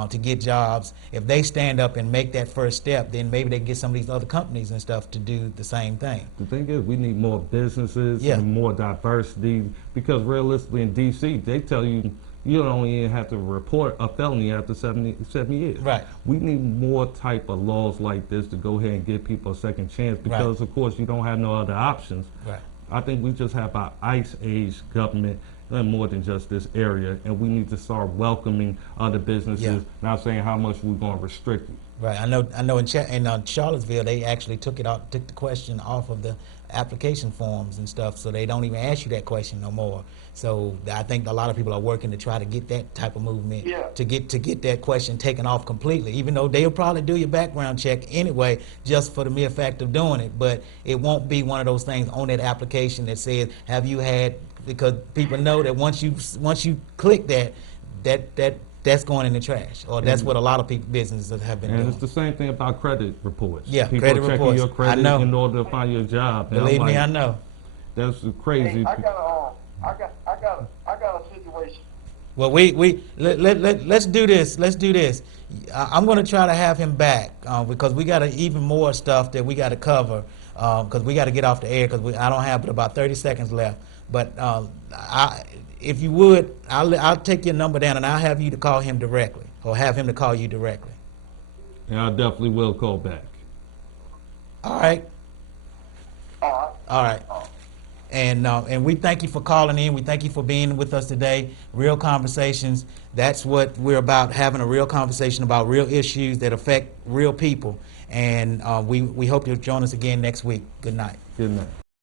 to get jobs. If they stand up and make that first step, then maybe they can get some of these other companies and stuff to do the same thing. The thing is, we need more businesses and more diversity, because realistically in D.C., they tell you, you don't even have to report a felony after 7 years. Right. We need more type of laws like this to go ahead and give people a second chance because, of course, you don't have no other options. Right. I think we just have our ice age government and more than just this area, and we need to start welcoming other businesses, not saying how much we're going to restrict you. Right. I know in Charlottesville, they actually took the question off of the application forms and stuff, so they don't even ask you that question no more. So I think a lot of people are working to try to get that type of movement, to get that question taken off completely, even though they'll probably do your background check anyway, just for the mere fact of doing it. But it won't be one of those things on that application that says, have you had, because people know that once you click that's going in the trash, or that's what a lot of businesses have been doing. And it's the same thing about credit reports. Yeah, people credit are checking reports. your credit I know. in order to find your job. Believe me, I know. That's crazy. Hey, I got a situation. Well, let's do this. Let's do this. I'm going to try to have him back because we got even more stuff that we got to cover because we got to get off the air because I don't have but about 30 seconds left. But if you would, I'll take your number down and I'll have you to call him directly or have him to call you directly. Yeah, I definitely will call back. All right. All right. And we thank you for calling in. We thank you for being with us today. Real Conversations, that's what we're about, having a real conversation about real issues that affect real people. And we hope you'll join us again next week. Good night. Good night.